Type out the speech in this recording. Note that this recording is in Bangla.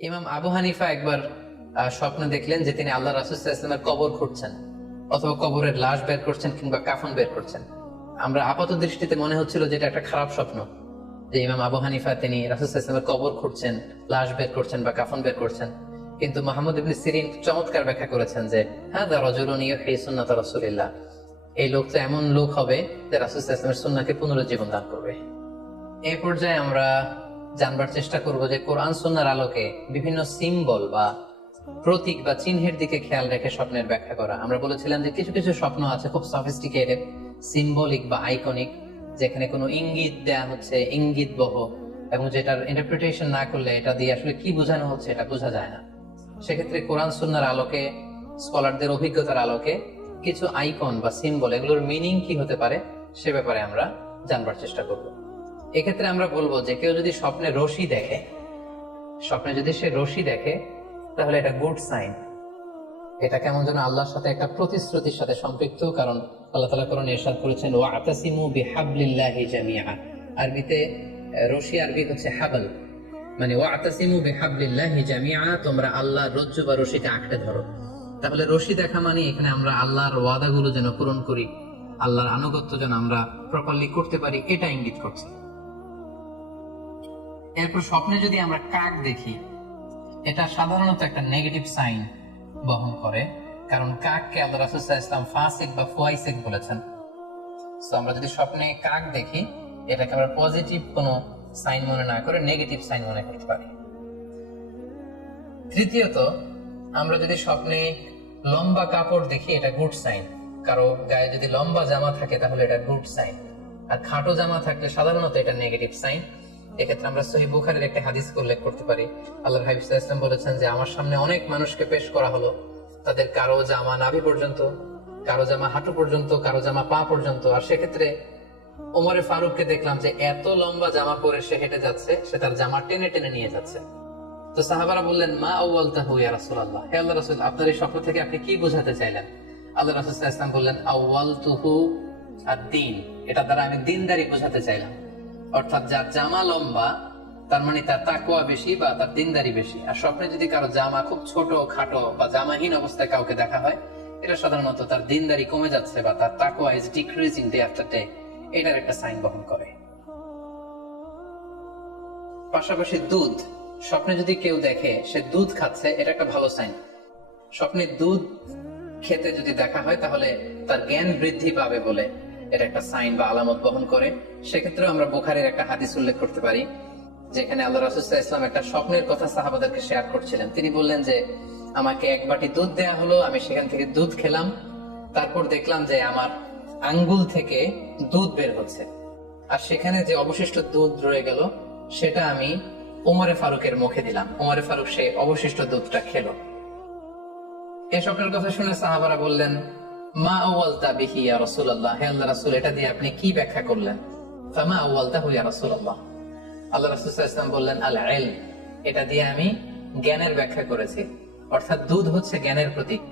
ইমাম আবু হানিফা একবার স্বপ্নে দেখলেন যে তিনি আল্লাহ রাসূল সাল্লাল্লাহু আলাইহি ওয়াসাল্লামের কবর খুঁড়ছেন, অথবা কবরের লাশ বের করছেন কিংবা কাফন বের করছেন। আমরা আপাত দৃষ্টিতে মনে হচ্ছিল যে এটা একটা খারাপ স্বপ্ন, যে ইমাম আবু হানিফা তিনি রাসূল সাল্লাল্লাহু আলাইহি ওয়াসাল্লামের কবর খুঁড়ছেন, লাশ বের করছেন বা কাফন বের করছেন। কিন্তু মুহাম্মদ ইবনে সিরিন চমৎকার ব্যাখ্যা করেছেন যে হাযা রাজুলুন ইউহয়ি সুন্নাত রাসূলিল্লাহ, এই লোক তো এমন লোক হবে যে রাসূল সাল্লাল্লাহু আলাইহি ওয়াসাল্লামের সুন্নাহকে পুনরুজ্জীবন দান করবে। এই পর্যায়ে আমরা জানবার চেষ্টা করব যে কোরআন সুন্নাহর আলোকে বিভিন্ন সিম্বল বা প্রতীক বা চিহ্নের দিকে খেয়াল রেখে স্বপ্নের ব্যাখ্যা করা। আমরা বলেছিলাম যে কিছু কিছু স্বপ্ন আছে খুব সফিস্টিকেটেড, সিম্বলিক বা আইকনিক, যেখানে কোনো ইঙ্গিত দেয়া হচ্ছে, ইঙ্গিত বহ, এবং যেটার ইন্টারপ্রিটেশন না করলে এটা দিয়ে আসলে কি বোঝানো হচ্ছে এটা বোঝা যায় না। সেক্ষেত্রে কোরআন সুন্নাহর আলোকে, স্কলারদের অভিজ্ঞতার আলোকে কিছু আইকন বা সিম্বল, এগুলোর মিনিং কি হতে পারে সে ব্যাপারে আমরা জানবার চেষ্টা করব। এক্ষেত্রে আমরা বলবো যে কেউ যদি স্বপ্নে রশি দেখে, স্বপ্নে যদি সে রশি দেখে, তাহলে এটা গুড সাইন। এটা কেমন যেন আল্লাহর সাথে একটা প্রতিশ্রুতির সাথে সম্পৃক্ত, কারণ আল্লাহ তাআলা কোরআনে ইরশাদ করেছেন ওয়াতাসিমু বিহাবলিল্লাহি জামিআ। আরবিতে রশি আরবি হচ্ছে হাবল, মানে ওয়াতাসিমু বিহাবলিল্লাহি জামিআ, তোমরা আল্লাহর রজ্জু বা রশিতে আঁকড়ে ধরো। তাহলে রশি দেখা মানে এখানে আমরা আল্লাহর ওয়াদাগুলো যেন পূরণ করি, আল্লাহর আনুগত্য যেন আমরা প্রপারলি করতে পারি, এটা ইঙ্গিত করছে। এরপর স্বপ্নে যদি আমরা কাক দেখি, এটা সাধারণত একটা নেগেটিভ সাইন বহন করে, কারণ কাককে আল্লাহ রাসূল সাল্লাল্লাহু আলাইহি ওয়াসাল্লাম ফাসিক বা ফুয়াইসিক বলেছেন। সো আমরা যদি স্বপ্নে কাক দেখি, এটাকে আমরা পজিটিভ কোনো সাইন মনে না করে নেগেটিভ সাইন মনে করতে পারি। তৃতীয়ত, আমরা যদি স্বপ্নে লম্বা কাপড় দেখি, এটা গুড সাইন। কারো গায়ে যদি লম্বা জামা থাকে তাহলে এটা গুড সাইন, আর খাটো জামা থাকলে সাধারণত এটা নেগেটিভ সাইন। এক্ষেত্রে আমরা সহিহ বুখারীর একটা হাদিস উল্লেখ করতে পারি। আল্লাহর হাবিব সাল্লাল্লাহু আলাইহি ওয়াসাল্লাম বলেছেন যে আমার সামনে অনেক মানুষকে পেশ করা হলো, তাদের কারো জামা নাভি পর্যন্ত, কারো জামা হাঁটু পর্যন্ত, কারো জামা পা পর্যন্ত। আর সেক্ষেত্রে ওমরে ফারুককে দেখলাম যে এত লম্বা জামা পরে সে হেঁটে যাচ্ছে, সে তার জামা টেনে টেনে নিয়ে যাচ্ছে। তো সাহাবারা বললেন মা আউয়ালতাহু ইয়া রাসূলুল্লাহ, হে আল্লাহর রাসূল, আপনার এই স্বপ্ন থেকে আপনি কি বোঝাতে চাইলেন? আল্লাহ রাসূল সাল্লাল্লাহু আলাইহি ওয়াসাল্লাম বললেন আউয়ালতুহু আদ-দীন, এটা দ্বারা আমি দ্বীনদারি বোঝাতে চাইলাম। অর্থাৎ যার জামা লম্বা তার মানে তার তাকওয়া বেশি বা তার দ্বীনদারি বেশি। আর স্বপ্নে যদি কারো জামা খুব ছোট খাটো বা জামাহীন অবস্থায় কাউকে দেখা হয়, এটা সাধারণত তার দ্বীনদারি কমে যাচ্ছে বা তার তাকওয়া is decreasing day after day, এটার একটা সাইন বহন করে। পাশাপাশি দুধ, স্বপ্নে যদি কেউ দেখে সে দুধ খাচ্ছে, এটা একটা ভালো সাইন। স্বপ্নে দুধ খেতে যদি দেখা হয় তাহলে তার জ্ঞান বৃদ্ধি পাবে বলে এটা একটা সাইন বা আলামত বহন করে। সেক্ষেত্রে আমরা বুখারীর একটা হাদিস উল্লেখ করতে পারি, যেখানে আল্লাহ রাসূল সাল্লাল্লাহু আলাইহি ওয়াসাল্লাম একটা স্বপ্নের কথা সাহাবাদেরকে শেয়ার করছিলেন। তিনি বললেন যে আমাকে এক বাটি দুধ দেয়া হলো, আমি সেখান থেকে দুধ খেলাম, তারপর দেখলাম যে আমার আঙ্গুল থেকে দুধ বের হচ্ছে, আর সেখানে যে অবশিষ্ট দুধ রয়ে গেল সেটা আমি ওমরে ফারুকের মুখে দিলাম। ওমরে ফারুক সেই অবশিষ্ট দুধটা খেলো। এই স্বপ্নের কথা শুনে সাহাবারা বললেন মা আউয়ালতা বিহি ইয়া রাসূলুল্লাহ, হে আল্লাহর রাসূল, এটা দিয়ে আপনি কি ব্যাখ্যা করলেন? ফামা আউয়ালতাহু ইয়া রাসূলুল্লাহ, আল্লাহ রাসূল সাল্লাল্লাহু আলাইহি ওয়াসাল্লাম বললেন আল ইলম, এটা দিয়ে আমি জ্ঞানের ব্যাখ্যা করেছি। অর্থাৎ দুধ হচ্ছে জ্ঞানের প্রতীক।